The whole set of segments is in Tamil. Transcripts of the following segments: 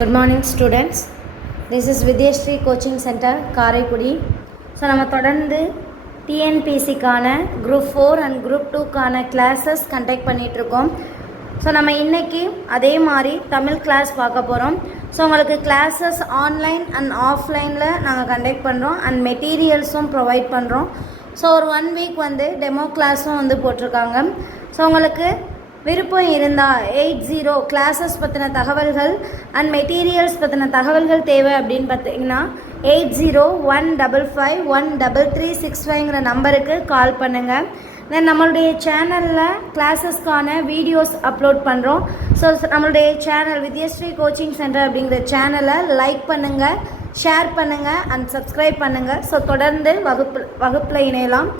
Good morning students this is Vidyashree coaching centre Karaikudi so நம்ம தொடர்ந்து டிஎன்பிசிக்கான குரூப் ஃபோர் அண்ட் குரூப் டூக்கான கிளாஸஸ் கண்டக்ட் பண்ணிகிட்ருக்கோம் ஸோ நம்ம இன்றைக்கி அதே மாதிரி தமிழ் கிளாஸ் பார்க்க போகிறோம் ஸோ உங்களுக்கு கிளாஸஸ் ஆன்லைன் அண்ட் ஆஃப்லைனில் நாங்கள் கண்டக்ட் பண்ணுறோம் அண்ட் மெட்டீரியல்ஸும் ப்ரொவைட் பண்ணுறோம் ஸோ ஒரு ஒன் வீக் வந்து டெமோ கிளாஸும் வந்து போட்டிருக்காங்க. ஸோ உங்களுக்கு விருப்பம் இருந்தால் எயிட் ஜீரோ கிளாஸஸ் பற்றின தகவல்கள் அண்ட் மெட்டீரியல்ஸ் பற்றின தகவல்கள் தேவை அப்படின்னு பார்த்தீங்கன்னா eight zero one double five one double three six ஃபைவ்ங்கிற நம்பருக்கு கால் பண்ணுங்கள் தென் நம்மளுடைய சேனலில் கிளாஸஸ்க்கான வீடியோஸ் அப்லோட் பண்ணுறோம் ஸோ நம்மளுடைய சேனல் வித்யஸ்ரீ கோச்சிங் சென்டர் அப்படிங்கிற சேனலை லைக் பண்ணுங்கள் ஷேர் பண்ணுங்கள் அண்ட் சப்ஸ்கிரைப் பண்ணுங்கள் ஸோ தொடர்ந்து வகுப்பு வகுப்பில் இணையலாம்.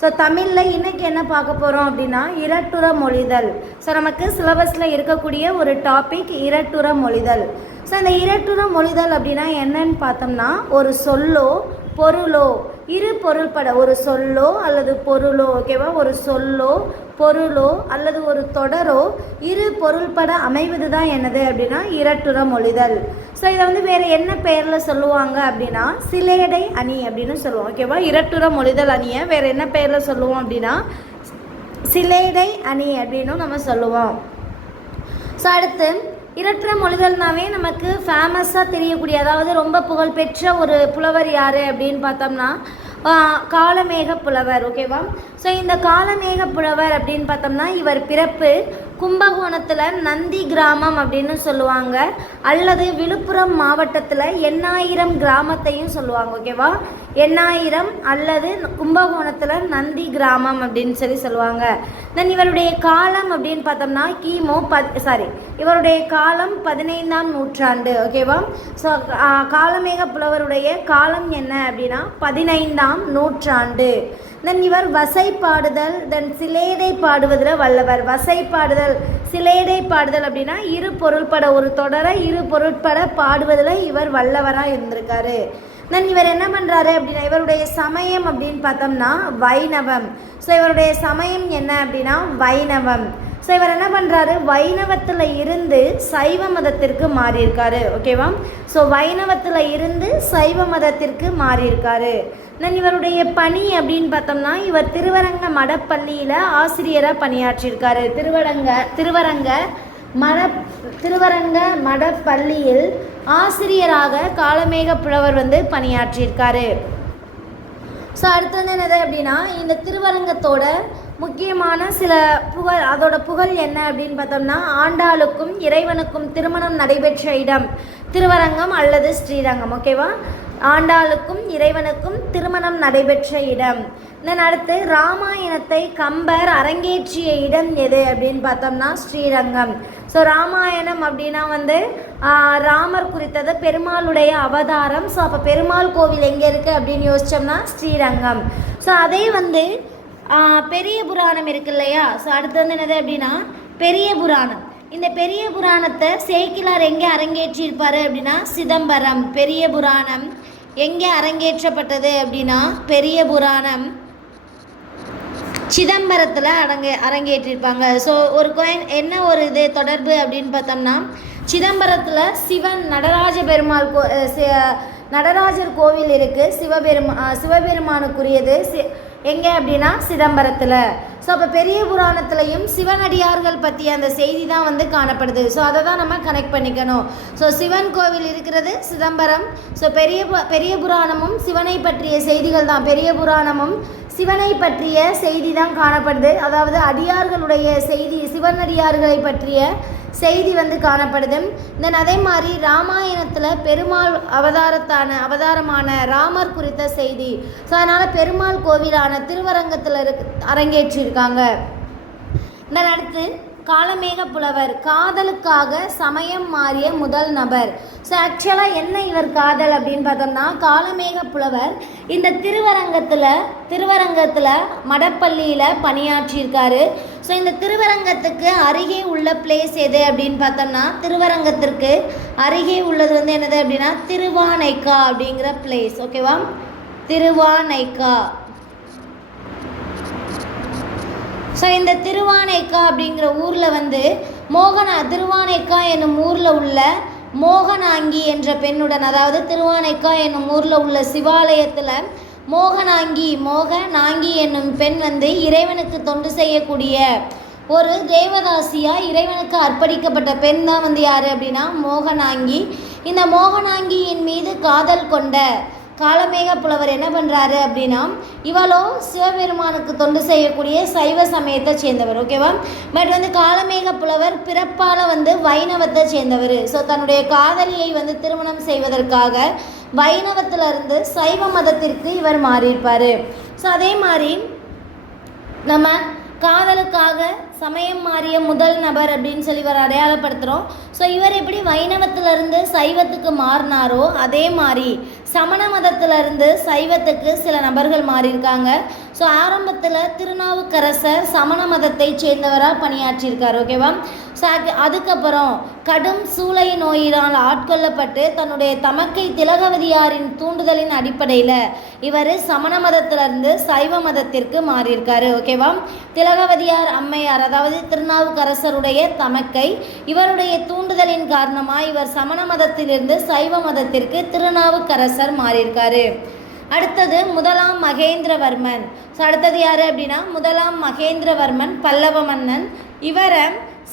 ஸோ தமிழில் இன்றைக்கி என்ன பார்க்க போகிறோம் அப்படின்னா இரட்டுற மொழிதல். ஸோ நமக்கு சிலபஸில் இருக்கக்கூடிய ஒரு டாபிக் இரட்டுற மொழிதல். ஸோ இந்த இரட்டுற மொழிதல் அப்படின்னா என்னன்னு பார்த்தோம்னா ஒரு சொல்லோ பொருளோ இரு பொருள்பட ஒரு சொல்லோ அல்லது பொருளோ ஓகேவா ஒரு சொல்லோ பொருளோ அல்லது ஒரு தொடரோ இரு பொருள்பட அமைவது தான் என்னது அப்படின்னா இரட்டுற மொழிதல். ஸோ இதை வந்து வேறு என்ன பெயரில் சொல்லுவாங்க அப்படின்னா சிலேடை அணி அப்படின்னு சொல்லுவோம் ஓகேவா இரட்டுற மொழிதல் அணியை வேறு என்ன பெயரில் சொல்லுவோம் அப்படின்னா சிலேடை அணி அப்படின்னும் நம்ம சொல்லுவோம். ஸோ அடுத்து இரட்டை மொழிதல்னாவே நமக்கு ஃபேமஸாக தெரியக்கூடிய அதாவது ரொம்ப புகழ்பெற்ற ஒரு புலவர் யார் அப்படின்னு பார்த்தோம்னா காலமேக புலவர் ஓகேவா ஸோ இந்த காலமேக புலவர் அப்படின்னு பார்த்தோம்னா இவர் பிறப்பு கும்பகோணத்தில் நந்தி கிராமம் அப்படின்னு சொல்லுவாங்க. அல்லது விழுப்புரம் மாவட்டத்தில் எண்ணாயிரம் கிராமத்தையும் சொல்லுவாங்க ஓகேவா? எண்ணாயிரம் அல்லது கும்பகோணத்தில் நந்தி கிராமம் அப்படின்னு சொல்லி சொல்லுவாங்க. தென் இவருடைய காலம் அப்படின்னு பார்த்தோம்னா கிமு பத் சாரி இவருடைய காலம் பதினைந்தாம் நூற்றாண்டு ஓகேவா? ஸோ காலமேக புலவருடைய காலம் என்ன அப்படின்னா பதினைந்தாம் நூற்றாண்டு. தென் இவர் வசை பாடுதல் தென் சிலேடை பாடுவதில் வல்லவர். வசை பாடுதல் சிலேடை பாடுதல் அப்படின்னா இரு பொருள்பட ஒரு தொடரை இரு பொருட்பட பாடுவதில் இவர் வல்லவராக இருந்திருக்காரு. தென் இவர் என்ன பண்ணுறாரு அப்படின்னா இவருடைய சமயம் அப்படின்னு பார்த்தோம்னா வைணவம். ஸோ இவருடைய சமயம் என்ன அப்படின்னா வைணவம். ஸோ இவர் என்ன பண்ணுறாரு வைணவத்தில் இருந்து சைவ மதத்திற்கு மாறியிருக்காரு. ஓகேவா ஸோ வைணவத்தில் இருந்து சைவ மதத்திற்கு மாறியிருக்காரு. நான் இவருடைய பணி அப்படின்னு பார்த்தோம்னா இவர் திருவரங்க மடப்பள்ளியில் ஆசிரியராக பணியாற்றியிருக்காரு. திருவரங்க திருவரங்க மட திருவரங்க மடப்பள்ளியில் ஆசிரியராக காலமேக புலவர் வந்து பணியாற்றியிருக்காரு. ஸோ அடுத்து வந்து என்னது அப்படின்னா இந்த திருவரங்கத்தோட முக்கியமான சில புகழ் அதோட புகழ் என்ன அப்படின்னு பார்த்தோம்னா ஆண்டாளுக்கும் இறைவனுக்கும் திருமணம் நடைபெற்ற இடம் திருவரங்கம் அல்லது ஸ்ரீரங்கம். ஓகேவா ஆண்டாளுக்கும் இறைவனுக்கும் திருமணம் நடைபெற்ற இடம். தென் அடுத்து ராமாயணத்தை கம்பர் அரங்கேற்றிய இடம் எது அப்படின்னு பார்த்தோம்னா ஸ்ரீரங்கம். ஸோ ராமாயணம் அப்படின்னா வந்து ராமர் குறித்தது பெருமாளுடைய அவதாரம். ஸோ அப்போ பெருமாள் கோவில் எங்கே இருக்குது அப்படின்னு யோசித்தோம்னா ஸ்ரீரங்கம். ஸோ அதே வந்து பெரிய புராணம் இருக்கு இல்லையா? ஸோ அடுத்து வந்து என்னது அப்படின்னா பெரிய புராணம். இந்த பெரிய புராணத்தை சேக்கிலார் எங்கே அரங்கேற்றியிருப்பார் அப்படின்னா சிதம்பரம். பெரிய புராணம் எங்கே அரங்கேற்றப்பட்டது அப்படின்னா பெரிய புராணம் சிதம்பரத்தில் அரங்க அரங்கேற்றிருப்பாங்க. ஸோ ஒரு கோயின் என்ன ஒரு இது தொடர்பு அப்படின்னு பார்த்தோம்னா சிதம்பரத்தில் சிவன் நடராஜ பெருமாள் கோ நடராஜர் கோவில் இருக்குது சிவபெருமா சிவபெருமானுக்குரியது. சி எங்கே அப்படின்னா சிதம்பரத்தில். ஸோ அப்போ பெரிய புராணத்துலையும் சிவனடியார்கள் பற்றிய அந்த செய்தி தான் வந்து காணப்படுது. ஸோ அதை தான் நம்ம கனெக்ட் பண்ணிக்கணும். ஸோ சிவன் கோவில் இருக்கிறது சிதம்பரம். ஸோ பெரிய பெரிய புராணமும் சிவனை பற்றிய செய்திகள் தான். பெரிய புராணமும் சிவனை பற்றிய செய்தி தான் காணப்படுது. அதாவது அடியார்களுடைய செய்தி சிவனடியார்களை பற்றிய செய்தி வந்து காணப்படுது. தென் அதே மாதிரி ராமாயணத்தில் பெருமாள் அவதாரத்தான அவதாரமான ராமர் குறித்த செய்தி. ஸோ அதனால் பெருமாள் கோவிலான திருவரங்கத்தில் இருக்கு அரங்கேற்றிருக்காங்க. தென் அடுத்து காலமேக புலவர் காதலுக்காக சமயம் மாறிய முதல் நபர். ஸோ ஆக்சுவலாக என்ன இவர் காதல் அப்படின்னு பார்த்தோம்னா காலமேக புலவர் இந்த திருவரங்கத்தில் திருவரங்கத்தில் மடப்பள்ளியில் பணியாற்றியிருக்காரு. ஸோ இந்த திருவரங்கத்துக்கு அருகே உள்ள பிளேஸ் எது அப்படின்னு பார்த்தோம்னா திருவரங்கத்திற்கு அருகே உள்ளது வந்து என்னது அப்படின்னா திருவானைக்கா அப்படிங்கிற பிளேஸ் ஓகேவா திருவானைக்கா. ஸோ இந்த திருவானைக்கா அப்படிங்கிற ஊரில் வந்து மோகனா திருவானைக்கா என்னும் ஊரில் உள்ள மோகனாங்கி என்ற பெண்ணுடன் அதாவது திருவானைக்கா என்னும் ஊரில் உள்ள சிவாலயத்தில் மோகனாங்கி மோகனாங்கி என்னும் பெண் வந்து இறைவனுக்கு தொண்டு செய்யக்கூடிய ஒரு தேவதாசியாக இறைவனுக்கு அர்ப்பணிக்கப்பட்ட பெண் தான் வந்து யார் அப்படின்னா மோகனாங்கி. இந்த மோகனாங்கியின் மீது காதல் கொண்ட காலமேக புலவர் என்ன பண்ணுறாரு அப்படின்னா இவளோ சிவபெருமானுக்கு தொண்டு செய்யக்கூடிய சைவ சமயத்தை சேர்ந்தவர் ஓகேவா பட் வந்து காலமேக புலவர் பிறப்பால் வந்து வைணவத்தை சேர்ந்தவர். ஸோ தன்னுடைய காதலியை வந்து திருமணம் செய்வதற்காக வைணவத்திலிருந்து சைவ மதத்திற்கு இவர் மாறியிருப்பார். ஸோ அதே மாதிரி நம்ம காதலுக்காக சமயம் மாறிய முதல் நபர் அப்படின்னு சொல்லி இவர் அடையாளப்படுத்துகிறோம் ஸோ இவர் எப்படி வைணவத்திலிருந்து சைவத்துக்கு மாறினாரோ அதே மாதிரி சமண மதத்திலிருந்து சைவத்துக்கு சில நபர்கள் மாறியிருக்காங்க. ஸோ ஆரம்பத்தில் திருநாவுக்கரசர் சமண மதத்தை சேர்ந்தவராக பணியாற்றியிருக்கார் ஓகேவா ஸோ அதுக்கப்புறம் கடும் சூளை நோயினால் ஆட்கொள்ளப்பட்டு தன்னுடைய தமக்கை திலகவதியாரின் தூண்டுதலின் அடிப்படையில் இவர் சமண மதத்திலிருந்து சைவ மதத்திற்கு மாறியிருக்காரு ஓகேவா திலகவதியார் அம்மையார் அதாவது திருநாவுக்கரசருடைய தமக்கை இவருடைய தூண்டுதலின் காரணமாக இவர் சமண மதத்திலிருந்து சைவ மதத்திற்கு திருநாவுக்கரசர் மாறியிருக்காரு. அடுத்தது முதலாம் மகேந்திரவர்மன். ஸோ அடுத்தது யார் அப்படின்னா முதலாம் மகேந்திரவர்மன் பல்லவ மன்னன் இவரை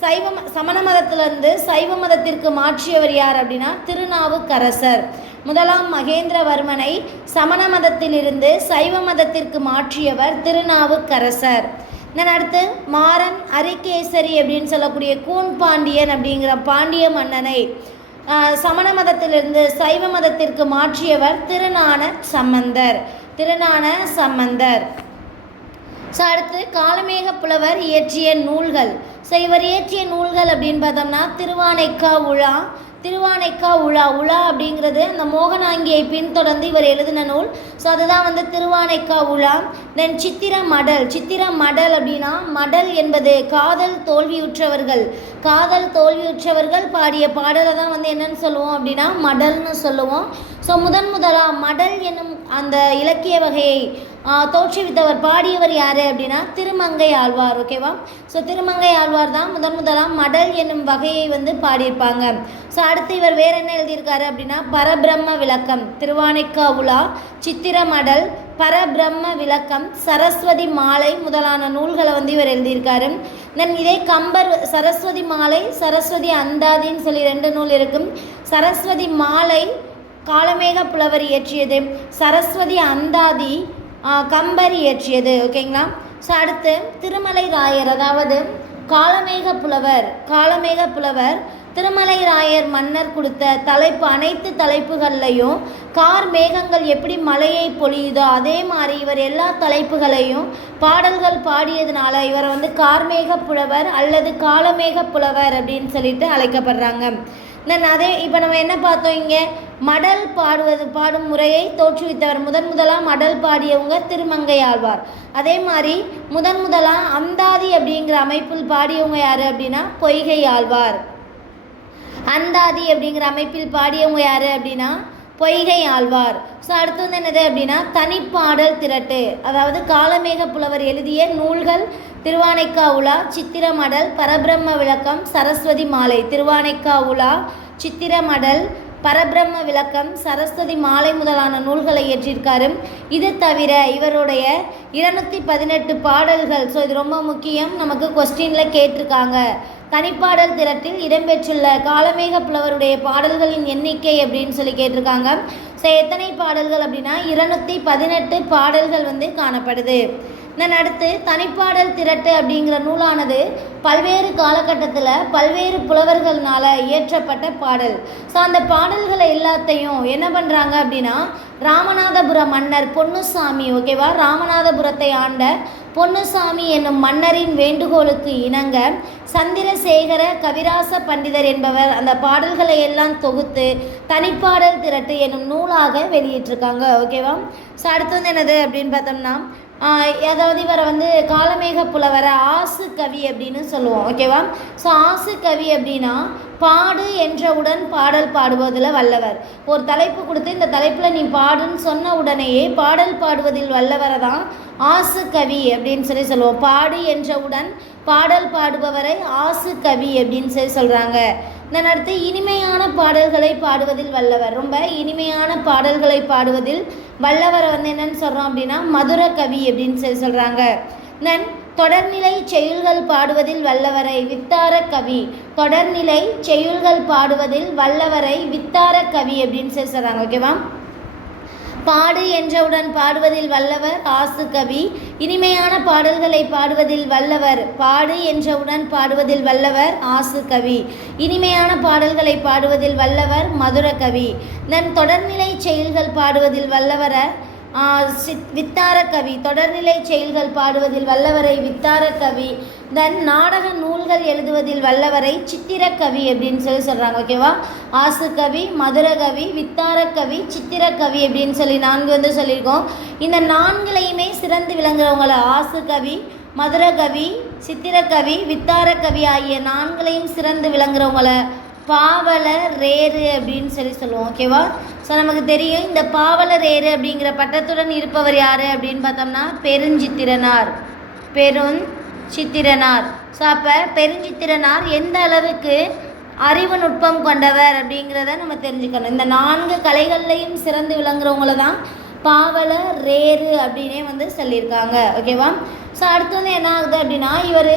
சைவ சமண மதத்திலிருந்து சைவ மதத்திற்கு மாற்றியவர் யார் அப்படின்னா திருநாவுக்கரசர். முதலாம் மகேந்திரவர்மனை சமண மதத்திலிருந்து சைவ மதத்திற்கு மாற்றியவர் திருநாவுக்கரசர். தென் அடுத்து? மாறன் அரிகேசரி அப்படின்னு சொல்லக்கூடிய கூன் பாண்டியன் அப்படிங்கிற பாண்டிய மன்னனை சமண மதத்திலிருந்து சைவ மதத்திற்கு மாற்றியவர் திருநான சம்பந்தர் திருநான சம்பந்தர் ஸோ அடுத்து காலமேக புலவர் இயற்றிய நூல்கள். ஸோ இவர் இயற்றிய நூல்கள் அப்படின்னு பார்த்தோம்னா திருவானைக்கா உலா. திருவானைக்கா உலா. உலா அப்படிங்கிறது அந்த மோகனாங்கியை பின்தொடர்ந்து இவர் எழுதின நூல். ஸோ அதுதான் வந்து திருவானைக்கா உலா. தென் சித்திர மடல். சித்திர மடல் அப்படின்னா மடல் என்பது காதல் தோல்வியுற்றவர்கள். காதல் தோல்வியுற்றவர்கள் பாடிய பாடலை தான் வந்து என்னன்னு சொல்லுவோம் அப்படின்னா மடல்னு சொல்லுவோம். ஸோ முதன் முதலாக மடல் என்னும் அந்த இலக்கிய வகையை தோற்றுவித்தவர் பாடியவர் யார் அப்படின்னா திருமங்கை ஆழ்வார் ஓகேவா ஸோ திருமங்கை ஆழ்வார் தான் முதன் முதலாம் மடல் என்னும் வகையை வந்து பாடியிருப்பாங்க. ஸோ அடுத்து இவர் வேற என்ன எழுதியிருக்காரு அப்படின்னா பரபிரம்ம விளக்கம் திருவானைக்கா உலா சித்திர மடல் பரபிரம்ம விளக்கம் சரஸ்வதி மாலை முதலான நூல்களை வந்து இவர் எழுதியிருக்காரு. தென் இதே கம்பர் சரஸ்வதி மாலை சரஸ்வதி அந்தாதின்னு சொல்லி ரெண்டு நூல் இருக்கும். சரஸ்வதி மாலை காலமேக புலவர் இயற்றியது. சரஸ்வதி அந்தாதி கம்பர் இயற்றியது ஓகேங்களா ஸோ அடுத்து திருமலை ராயர் அதாவது காலமேக புலவர் காலமேக புலவர் திருமலை ராயர் மன்னர் கொடுத்த தலைப்பு அனைத்து தலைப்புகள்லையும் கார் மேகங்கள் எப்படி மலையை பொழியுதோ அதே மாதிரி இவர் எல்லா தலைப்புகளையும் பாடல்கள் பாடியதுனால இவரை வந்து கார்மேக புலவர் அல்லது காலமேக புலவர் அப்படின்னு சொல்லிட்டு அழைக்கப்படுறாங்க. தென் அதே இப்போ நம்ம என்ன பார்த்தோம் இங்கே? மடல் பாடுவது பாடும் முறையை தோற்றுவித்தவர். முதன் முதலாக மடல் பாடியவங்க திருமங்கை ஆழ்வார். அதே மாதிரி முதன் முதலாக அந்தாதி அப்படிங்கிற அமைப்பில் பாடியவங்க யார் அப்படின்னா? பொய்கை ஆழ்வார். அந்தாதி அப்படிங்கிற அமைப்பில் பாடியவங்க யார் அப்படின்னா? பொய்கை ஆழ்வார். ஸோ அடுத்து வந்து என்னது அப்படின்னா? தனிப்பாடல் திரட்டு. அதாவது காலமேக புலவர் எழுதிய நூல்கள் திருவானைக்கா உலா சித்திரமடல் பரபிரம்ம விளக்கம் சரஸ்வதி மாலை. திருவானைக்கா உலா சித்திரமடல் பரபிரம்ம விளக்கம் சரஸ்வதி மாலை முதலான நூல்களை இயற்றியிருக்காரு இது தவிர இவருடைய இருநூத்தி பதினெட்டு பாடல்கள். ஸோ இது ரொம்ப முக்கியம். நமக்கு கொஸ்டினில் கேட்டிருக்காங்க. தனிப்பாடல் திரட்டில் இடம்பெற்றுள்ள காலமேக புலவருடைய பாடல்களின் எண்ணிக்கை அப்படின்னு சொல்லி கேட்டிருக்காங்க. ஸோ எத்தனை பாடல்கள் அப்படின்னா இருநூத்தி பதினெட்டு பாடல்கள் வந்து காணப்படுது. இதன் அடுத்து தனிப்பாடல் திரட்டு அப்படிங்கிற நூலானது பல்வேறு காலகட்டத்தில் பல்வேறு புலவர்கள்னால இயற்றப்பட்ட பாடல். ஸோ அந்த பாடல்களை எல்லாத்தையும் என்ன பண்ணுறாங்க அப்படின்னா ராமநாதபுர மன்னர் பொன்னுசாமி ஓகேவா ராமநாதபுரத்தை ஆண்ட பொன்னுசாமி என்னும் மன்னரின் வேண்டுகோளுக்கு இணங்க சந்திரசேகர கவிராச பண்டிதர் என்பவர் அந்த பாடல்களை எல்லாம் தொகுத்து தனிப்பாடல் திரட்டு என்னும் நூலாக வெளியிட்டிருக்காங்க ஓகேவா ஸோ அடுத்து வந்து என்னது அப்படின்னு பார்த்தோம்னா அதாவது இவரை வந்து காலமேக புலவரை ஆசு கவி அப்படின்னு சொல்லுவோம் ஓகேவா ஸோ ஆசு கவி அப்படின்னா பாடு என்றவுடன் பாடல் பாடுவதில் வல்லவர். ஒரு தலைப்பு கொடுத்து இந்த தலைப்பில் நீ பாடுன்னு சொன்ன உடனேயே பாடல் பாடுவதில் வல்லவரை தான் ஆசு கவி அப்படின்னு சொல்லி சொல்லுவோம். பாடு என்றவுடன் பாடல் பாடுபவரை ஆசு கவி அப்படின்னு சொல்லி சொல்கிறாங்க நான் அடுத்து இனிமையான பாடல்களை பாடுவதில் வல்லவர். ரொம்ப இனிமையான பாடல்களை பாடுவதில் வல்லவரை வந்து என்னன்னு சொல்கிறோம் அப்படின்னா மதுர கவி அப்படின்னு சொல்லி சொல்கிறாங்க தென் தொடர்நிலை செயல்கள் பாடுவதில் வல்லவரை வித்தார கவி. தொடர்நிலை செயல்கள் பாடுவதில் வல்லவரை வித்தார கவி அப்படின்னு சொல்லி சொல்கிறாங்க ஓகேவா? பாடு என்றவுடன் பாடுவதில் வல்லவர் ஆசு கவி. இனிமையான பாடல்களை பாடுவதில் வல்லவர் பாடு என்றவுடன் பாடுவதில் வல்லவர் ஆசு கவி. இனிமையான பாடல்களை பாடுவதில் வல்லவர் மதுர கவி. தென் தொடர்நிலை செயல்கள் பாடுவதில் வல்லவர சித்- வித்தார கவி. தொடர்நிலை செயல்கள் பாடுவதில் வல்லவரை வித்தார கவி. தென் நாடக நூல்கள் எழுதுவதில் வல்லவரை சித்திரக்கவி அப்படின்னு சொல்லி சொல்கிறாங்க ஓகேவா ஆசுக்கவி மதுரகவி வித்தாரக்கவி சித்திரக்கவி சித்திர கவி அப்படின்னு சொல்லி நான்கு வந்து சொல்லியிருக்கோம். இந்த நான்குலையுமே சிறந்து விளங்குறவங்கள ஆசுக்கவி மதுரகவி சித்திரக்கவி வித்தாரக்கவி சித்திர கவி வித்தார கவி ஆகிய நான்களையும் சிறந்து விளங்குறவங்கள பாவல ரேரு அப்படின்னு சொல்லி சொல்லுவோம் ஓகேவா ஸோ நமக்கு தெரியும் இந்த பாவல ரேரு அப்படிங்கிற பட்டத்துடன் இருப்பவர் யார் அப்படின்னு பார்த்தோம்னா பெருஞ்சித்திரனார். பெருன் சித்திரனார். ஸோ அப்போ பெருஞ்சித்திரனார் எந்த அளவுக்கு அறிவு நுட்பம் கொண்டவர் அப்படிங்கிறத நம்ம தெரிஞ்சுக்கணும். இந்த நான்கு கலைகள்லையும் சிறந்து விளங்குறவங்கள தான் பாவல ரேரு அப்படின்னே வந்து சொல்லியிருக்காங்க. ஓகேவா ஸோ அடுத்து வந்து என்ன ஆகுது அப்படின்னா இவர்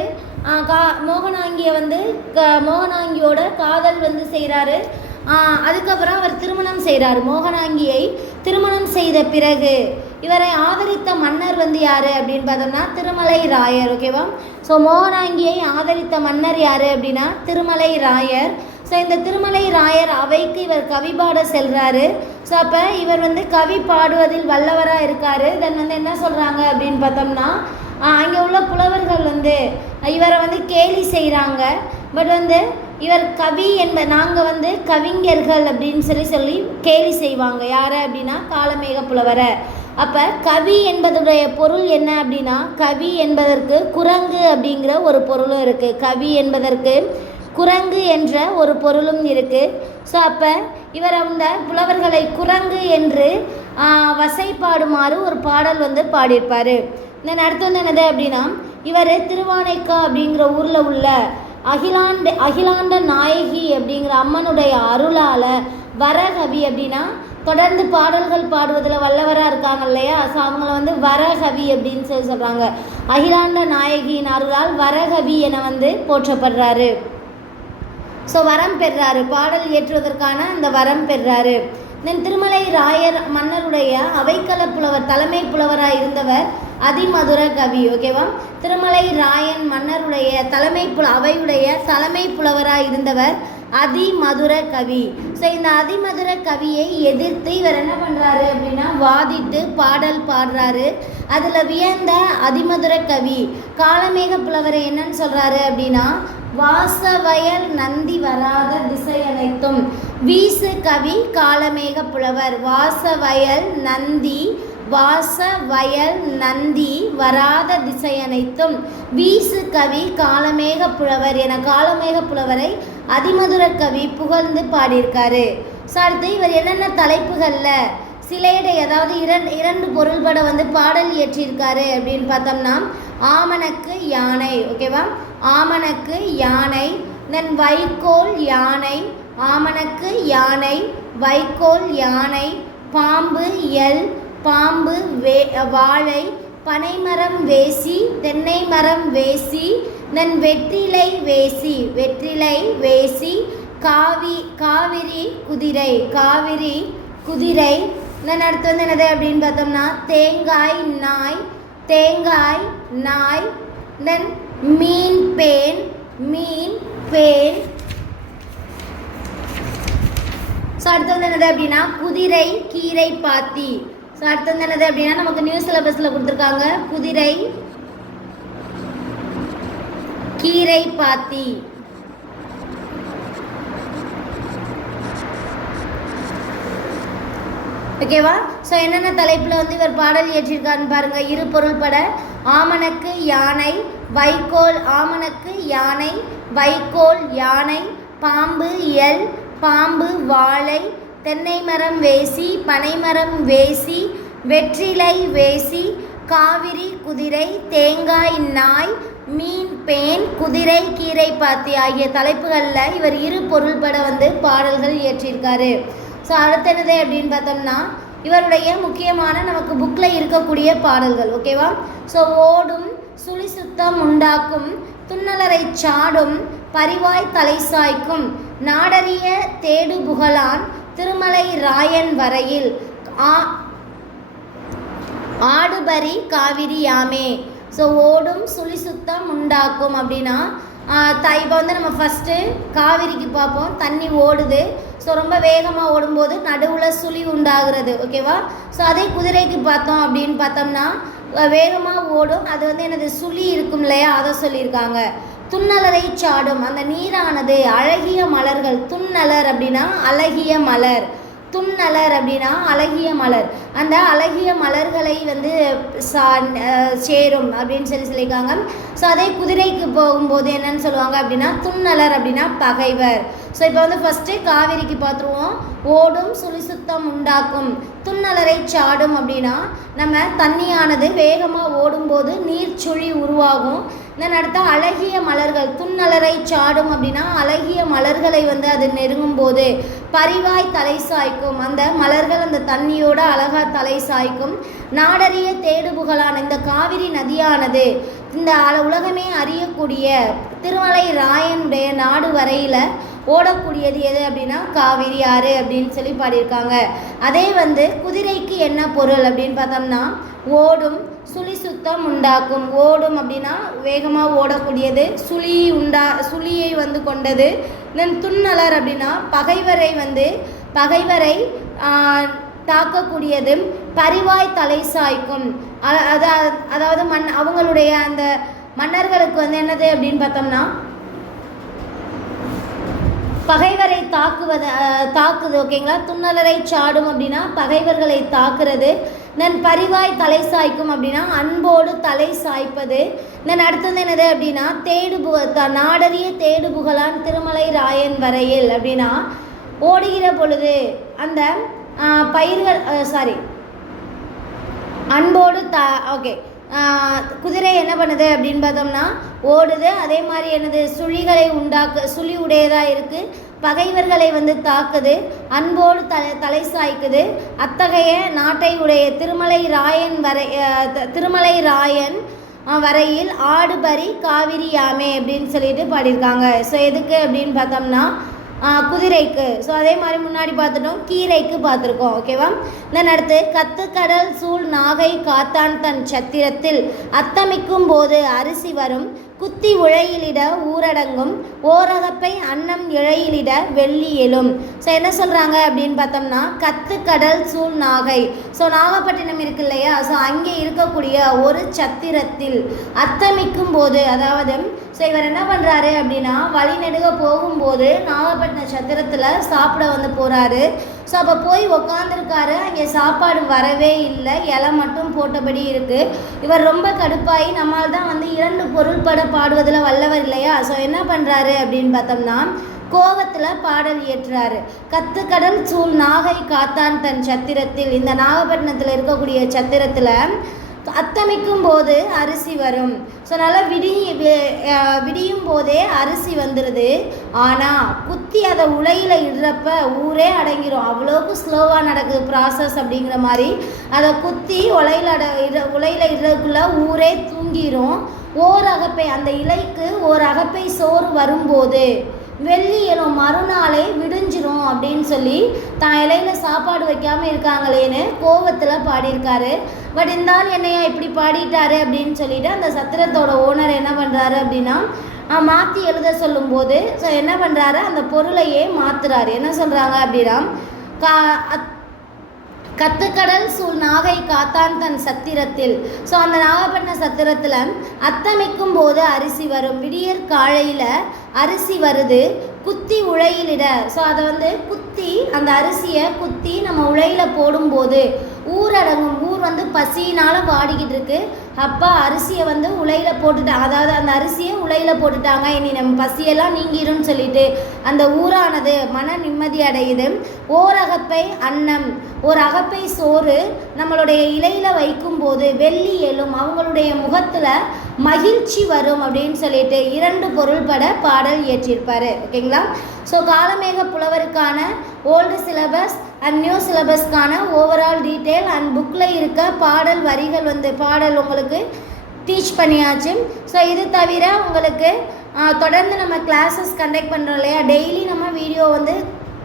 கா மோகனாங்கியை வந்து க மோகனாங்கியோட காதல் வந்து செய்கிறாரு அதுக்கப்புறம் அவர் திருமணம் செய்கிறார். மோகனாங்கியை திருமணம் செய்த பிறகு இவரை ஆதரித்த மன்னர் வந்து யார் அப்படின்னு பார்த்தோம்னா திருமலை ராயர் ஓகேவா ஸோ மோகனாங்கியை ஆதரித்த மன்னர் யார் அப்படின்னா திருமலை ராயர். ஸோ இந்த திருமலை ராயர் அவைக்கு இவர் கவி பாட செல்கிறாரு ஸோ அப்போ இவர் வந்து கவி பாடுவதில் வல்லவராக இருக்கார். தென் வந்து என்ன சொல்கிறாங்க அப்படின்னு பார்த்தோம்னா அங்கே உள்ள புலவர்கள் வந்து இவரை வந்து கேலி செய்கிறாங்க பட் வந்து இவர் கவி என்ப நாங்கள் வந்து கவிஞர்கள் அப்படின்னு சொல்லி சொல்லி கேலி செய்வாங்க. யாரை அப்படின்னா காலமேக புலவரை அப்போ கவி என்பதுடைய பொருள் என்ன அப்படின்னா கவி என்பதற்கு குரங்கு அப்படிங்கிற ஒரு பொருளும் இருக்குது கவி என்பதற்கு குரங்கு என்ற ஒரு பொருளும் இருக்குது ஸோ அப்போ இவர் அந்த புலவர்களை குரங்கு என்று வசை பாடுமாறு ஒரு பாடல் வந்து பாடியிருப்பார். தென் அடுத்து வந்து என்னது அப்படின்னா இவர் திருவானைக்கா அப்படிங்கிற ஊரில் உள்ள அகிலாண்ட அகிலாண்ட நாயகி அப்படிங்கிற அம்மனுடைய அருளால் வரகவி அப்படின்னா தொடர்ந்து பாடல்கள் பாடுவதில் வல்லவராக இருக்காங்க இல்லையா? ஸோ அவங்கள வந்து வரகவி அப்படின்னு சொல்லி சொல்கிறாங்க அகிலாண்ட நாயகியின் அருளால் வரகவி என வந்து போற்றப்படுறாரு. ஸோ வரம் பெறாரு பாடல் இயற்றுவதற்கான அந்த வரம் பெறுறாரு. தென் திருமலை ராயர் மன்னருடைய அவைக்கல புலவர் தலைமை புலவராக இருந்தவர் அதிமதுர கவி ஓகேவா திருமலை ராயன் மன்னருடைய தலைமை புல அவையுடைய தலைமை புலவராக இருந்தவர் அதிமதுர கவி. ஸோ இந்த அதிமதுர கவியை எதிர்த்து இவர் என்ன பண்ணுறாரு அப்படின்னா வாதிட்டு பாடல் பாடுறாரு. அதில் வியந்த அதிமதுர கவி காலமேக புலவரை என்னன்னு சொல்கிறாரு அப்படின்னா வாசவயல் நந்தி வராத திசையனைத்தும் வீசு கவி காலமேக புலவர் வாசவயல் நந்தி வாச வயல் நந்தி வராத திசையனைத்தும் வீசு கவி காலமேக புலவர் என காலமேக புலவரை அதிமதுர கவி புகழ்ந்து பாடியிருக்காரு. ஸோ அடுத்து இவர் என்னென்ன தலைப்புகளில் சிலையடை அதாவது இரண்டு இரண்டு பொருள்பட வந்து பாடல் இயற்றியிருக்காரு அப்படின்னு பார்த்தோம்னா ஆமணக்கு யானை ஓகேவா? ஆமணக்கு யானை தென் வைக்கோல் யானை ஆமணக்கு யானை வைக்கோல் யானை பாம்பு எல் பாம்பு வே வாழை பனைமரம் வேசி தென்னை மரம் வேசி நன் வெற்றிலை வேசி வெற்றிலை வேசி காவி காவிரி குதிரை காவிரி குதிரை. நான் அடுத்து வந்து என்னது அப்படின்னு பார்த்தோம்னா தேங்காய் நாய் தேங்காய் நாய். தென் மீன் பேன் மீன் பேன். ஸோ அடுத்து வந்து என்னது அப்படின்னா குதிரை கீரை பாத்தி. ஸோ அடுத்தது என்னது அப்படின்னா நமக்கு நியூஸ் சிலபஸில் கொடுத்துருக்காங்க. குதிரை கீரை பாத்தி. ஓகேவா ஸோ என்னென்ன தலைப்பில் வந்து இவர் பாடல் இயற்றியிருக்காருன்னு பாருங்கள் இரு பொருள்பட ஆமணக்கு யானை வைக்கோல் ஆமணக்கு யானை வைக்கோல் யானை பாம்பு எல் பாம்பு வாழை தென்னை மரம் வேசி பனைமரம் வேசி வெற்றிலை வேசி காவிரி குதிரை தேங்காய் நாய் மீன் பேன் குதிரை கீரை பாத்தி ஆகிய தலைப்புகளில் இவர் இரு பொருள்பட வந்து பாடல்கள் இயற்றியிருக்காரு. ஸோ அடுத்தது அப்படின்னு பார்த்தோம்னா இவருடைய முக்கியமான நமக்கு புக்கில் இருக்கக்கூடிய பாடல்கள் ஓகேவா ஸோ ஓடும் சுழி சுத்தம் உண்டாக்கும் துண்ணலரை சாடும் பரிவாய் தலை சாய்க்கும் நாடறிய தேடு புகழான் திருமலை ராயன் வரையில் ஆ ஆடுபரி காவிரி யாமே. ஸோ ஓடும் சுழி சுத்தம் உண்டாக்கும் அப்படின்னா த இப்போ வந்து நம்ம ஃபஸ்ட்டு காவிரிக்கு பார்ப்போம். தண்ணி ஓடுது. ஸோ ரொம்ப வேகமாக ஓடும்போது நடுவில் சுழி உண்டாகிறது. ஓகேவா ஸோ அதே குதிரைக்கு பார்த்தோம் அப்படின்னு பார்த்தோம்னா வேகமாக ஓடும். அது வந்து எனது சுழி இருக்கும் இல்லையா? அதை சொல்லியிருக்காங்க. துன்னலரை சாடும். அந்த நீரானது அழகிய மலர்கள். துன்னலர் அப்படின்னா அழகிய மலர். துன்னலர் அப்படின்னா அழகிய மலர். அந்த அழகிய மலர்களை வந்து சா சேரும் அப்படின்னு சொல்லி சொல்லியிருக்காங்க. ஸோ அதே குதிரைக்கு போகும்போது என்னன்னு சொல்லுவாங்க அப்படின்னா துண்ணலர் அப்படின்னா பகைவர். ஸோ இப்போ வந்து ஃபஸ்ட்டு காவிரிக்கு பார்த்துருவோம். ஓடும் சுழி சுத்தம் உண்டாக்கும். துண்ணலரை சாடும் அப்படின்னா நம்ம தண்ணியானது வேகமாக ஓடும்போது நீர்ச்சுழி உருவாகும். தென் அடுத்த அழகிய மலர்கள் துண்ணலரை சாடும் அப்படின்னா அழகிய மலர்களை வந்து அது நெருங்கும் போது பரிவாய் தலை சாய்க்கும். அந்த மலர்கள் அந்த தண்ணியோட அழகாக தலை சாய்க்கும் நாடறிய தேடுபுகளான இந்த காவிரி நதியானது இந்த உலகமே அறியக்கூடிய திருமலை ராயனுடைய நாடு வரையில் ஓடக்கூடியது எது அப்படின்னா காவிரி ஆறு அப்படின்னு சொல்லி பாடியிருக்காங்க. அதே வந்து குதிரைக்கு என்ன பொருள் அப்படின்னு பார்த்தோம்னா ஓடும் சுழி சுத்தம் உண்டாக்கும். ஓடும் அப்படின்னா வேகமாக ஓடக்கூடியது சுழி உண்டா சுழியை வந்து கொண்டது. தென் துண்ணலர் அப்படின்னா பகைவரை வந்து பகைவரை ஆஹ், தாக்கக்கூடியது பரிவாய் தலை சாய்க்கும். அதாவது மண் அவங்களுடைய அந்த மன்னர்களுக்கு வந்து என்னது அப்படின்னு பார்த்தோம்னா பகைவரை தாக்குவது தாக்குது ஓகேங்களா? துண்ணலரை சாடும் அப்படின்னா பகைவர்களை தாக்குறது. நன் பரிவாய் தலை சாய்க்கும் அப்படின்னா அன்போடு தலை சாய்ப்பது. நன் அடுத்தது என்னது அப்படின்னா தேடு புக த- நாடறிய தேடு புகழான் திருமலை ராயன் வரையில் அப்படின்னா ஓடுகிற பொழுது அந்த பயிர்கள் சாரி அன்போடு த ஓகே குதிரை என்ன பண்ணுது அப்படின்னு பார்த்தோம்னா ஓடுது. அதே மாதிரி எனது சுழிகளை உண்டாக்கு சுழி உடையதாக இருக்குது பகைவர்களை வந்து தாக்குது. அன்போடு தலை தலை சாய்க்குது. அத்தகைய நாட்டை உடைய திருமலை ராயன் வரை த- திருமலை ராயன் வரையில் ஆடுபரி காவிரி யாமே அப்படின்னு சொல்லிட்டு பாடியிருக்காங்க. ஸோ எதுக்கு அப்படின்னு பார்த்தோம்னா குதிரைக்கு. ஸோ அதே மாதிரி முன்னாடி பார்த்துட்டோம் கீரைக்கு பார்த்துருக்கோம் ஓகேவா தென் அடுத்து கத்துக்கடல் சூழ் நாகை காத்தான் தன் சத்திரத்தில் அத்தமிக்கும் போது அரிசி வரும். குத்தி உழையிலிட ஊரடங்கும் ஓரகப்பை அன்னம் இழையிலிட வெள்ளி எழும். ஸோ என்ன சொல்கிறாங்க அப்படின்னு பார்த்தோம்னா கத்துக்கடல் சூழ் நாகை. ஸோ நாகப்பட்டினம் இருக்கு இல்லையா? ஸோ அங்கே இருக்கக்கூடிய ஒரு சத்திரத்தில் அத்தமிக்கும் போது அதாவது ஸோ இவர் என்ன பண்ணுறாரு அப்படின்னா வழிநெடுக போகும்போது நாகப்பட்டினம் சத்திரத்தில் சாப்பிட வந்து போகிறாரு ஸோ அப்போ போய் உக்காந்துருக்காரு. அங்கே சாப்பாடு வரவே இல்லை. இலை மட்டும் போட்டபடி இருக்குது இவர் ரொம்ப கடுப்பாகி நம்மால் தான் வந்து இரண்டு பொருள்பட பாடுவதில் வல்லவர் இல்லையா? ஸோ என்ன பண்ணுறாரு அப்படின்னு பார்த்தோம்னா கோவத்தில் பாடல் இயற்றுறாரு. கத்துக்கடல் சூழ் நாகை காத்தான் தன் சத்திரத்தில். இந்த நாகப்பட்டினத்தில் இருக்கக்கூடிய சத்திரத்தில் அத்தமிக்கும் போது அரிசி வரும். ஸோ நல்லா விடி விடியும் போதே அரிசி வந்துடுது ஆனால் குத்தி அதை உலையில் இடுறப்ப ஊரே அடங்கிடும் அவ்வளோக்கு ஸ்லோவாக நடக்குது ப்ராசஸ் அப்படிங்கிற மாதிரி. அதை குத்தி உலையில் அட இட உலையில் இடுறதுக்குள்ளே ஊரே தூங்கிடும் ஓர் அகப்பை அந்த இலைக்கு ஓர் அகப்பை சோறு வரும்போது வெள்ளியிலும் மறுநாளே விடிஞ்சிரும் அப்படின்னு சொல்லி தான் இலையில சாப்பாடு வைக்காம இருக்காங்களேன்னு கோவத்தில் பாடியிருக்காரு. பட் இந்த ஆள் என்னையா இப்படி பாடிட்டாரு அப்படின்னு சொல்லிட்டு அந்த சத்திரத்தோட ஓனர் என்ன பண்ணுறாரு அப்படின்னா மாற்றி எழுத சொல்லும்போது ஸோ என்ன பண்ணுறாரு அந்த பொருளையே மாத்துறாரு. என்ன சொல்கிறாங்க அப்படின்னா கா அத்- கத்துக்கடல் சூழ் நாகை காத்தான் தன் சத்திரத்தில். ஸோ அந்த நாகப்பட்டினம் சத்திரத்தில் அத்தமிக்கும் போது அரிசி வரும். விடியற் காலையில் அரிசி வருது குத்தி உழையிலிட ஸோ அதை வந்து குத்தி அந்த அரிசியை குத்தி நம்ம உழையில போடும்போது ஊரடங்கும். ஊர் வந்து பசியினால் வாடிக்கிட்டு இருக்குது அப்பா அரிசியை வந்து உலையில் போட்டுட்டாங்க அதாவது அந்த அரிசியை உலையில் போட்டுட்டாங்க. இனி நம்ம பசியெல்லாம் நீங்கிரும்னு சொல்லிட்டு அந்த ஊரானது மன நிம்மதி அடையுது. ஓர் அகப்பை அன்னம் ஒரு அகப்பை சோறு நம்மளுடைய இலையில் வைக்கும்போது வெள்ளி எழும் அவங்களுடைய முகத்தில் மகிழ்ச்சி வரும் அப்படின்னு சொல்லிட்டு இரண்டு பொருள்பட பாடல் இயற்றியிருப்பார் ஓகேங்களா? ஸோ காலமேக புலவருக்கான ஓல்டு சிலபஸ் அண்ட் நியூ சிலபஸ்க்கான ஓவரால் டீட்டெயில் அண்ட் புக்கில் இருக்க பாடல் வரிகள் வந்து பாடல் உங்களுக்கு டீச் பண்ணியாச்சு. ஸோ இது தவிர உங்களுக்கு தொடர்ந்து நம்ம கிளாஸஸ் கண்டக்ட் பண்ணுறோம் இல்லையா? டெய்லி நம்ம வீடியோ வந்து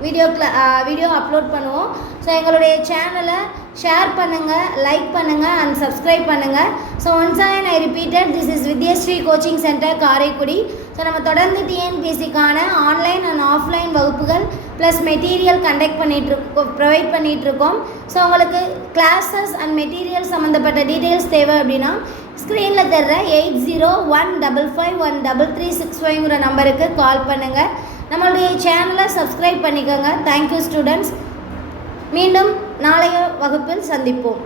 வீடியோ கிளா வீடியோ அப்லோட் பண்ணுவோம். ஸோ எங்களுடைய சேனலை ஷேர் பண்ணுங்கள் லைக் பண்ணுங்கள் அண்ட் சப்ஸ்கிரைப் பண்ணுங்கள் so once and I repeated this is Vidyashree coaching centre Karaikudi so நம்ம தொடர்ந்து டிஎன்பிசிக்கான ஆன்லைன் அண்ட் ஆஃப்லைன் வகுப்புகள் ப்ளஸ் மெட்டீரியல் கண்டக்ட் பண்ணிகிட்ருக்கோம் ப்ரொவைட் பண்ணிகிட்ருக்கோம் ஸோ உங்களுக்கு கிளாஸஸ் அண்ட் மெட்டீரியல் சம்மந்தப்பட்ட டீட்டெயில்ஸ் தேவை அப்படின்னா ஸ்க்ரீனில் தர்ற eight zero one double five one double three six ஃபைவ்ங்கிற நம்பருக்கு கால் பண்ணுங்கள் நம்மளுடைய சேனலை சப்ஸ்கிரைப் பண்ணிக்கோங்க. தேங்க்யூ ஸ்டூடெண்ட்ஸ் மீண்டும் நாளைய வகுப்பில் சந்திப்போம்.